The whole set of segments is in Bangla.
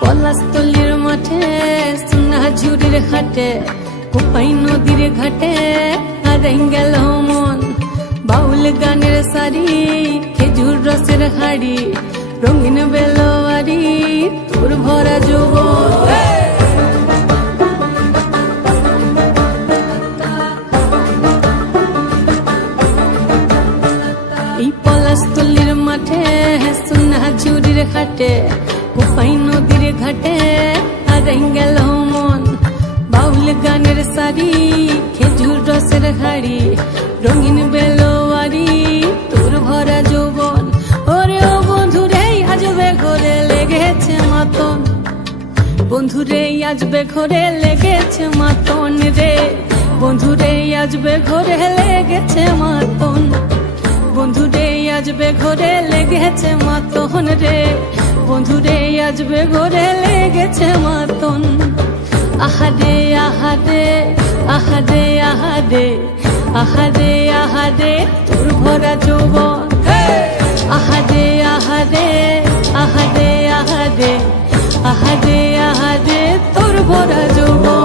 পলাশতলির মাঠে সোনা ঝুড়ির ঘাটে কোপাই নদীর ঘাটে হারাই গেল মন বাউল গানের শাড়ি খেজুর রসের হাড়ি রঙিন বেলোয়ারি তোর ভরা যৌবন এই পলাশতলির মাঠে সোনা ঝুড়ির ঘাটে কোপাই নদীর ঘাটে হারাই গেল মন বাউল গানের শাড়ি খেজুর রসের হাড়ি রঙিন বেলোয়ারি তোর ভরা যৌবন ওরে ও বন্ধুরে আজবে ঘরে লেগেছে মাতন বন্ধুরে আজবে ঘরে লেগেছে মাতন রে বন্ধুরে আজবে ঘরে লেগেছে মাতন বন্ধুরে আজবে ঘরে লেগেছে মাতন রে বন্ধুরে আজবে ঘরে লেগেছে মাতন আহারে আহারে আহারে আহারে আহারে আহারে তোর ভরা যৌবন আহারে আহারে আহারে আহারে আহারে আহারে তোর ভরা যৌবন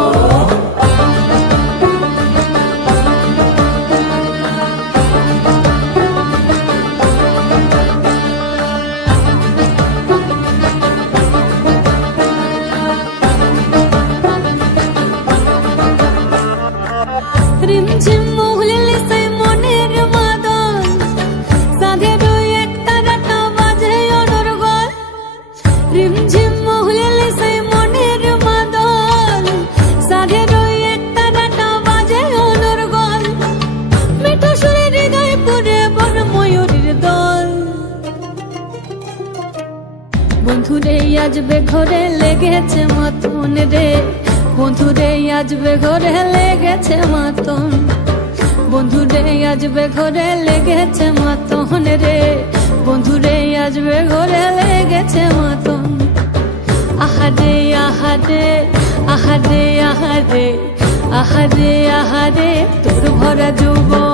রিমঝিম মহুলিলে সেই মনের মাদন সাধের এক তারাটা বাজে অনর্গল রিমঝিম মহুলিলে সেই মনের মাদন সাধের এক তারাটা বাজে অনর্গল মিঠো সুরে হৃদয় পুরে বন ময়ূরের দল বন্ধুরে আজবে ঘরে লেগেছে মাতন রে বন্ধুরে আজবে ঘরে লেগেছে মাতন বন্ধুরে আজবে ঘরে লেগেছে মাতন রে বন্ধুরে আজবে ঘরে লেগেছে মাতন আহারে আহারে আহারে আহারে আহারে আহারে তোর ভরা যৌবন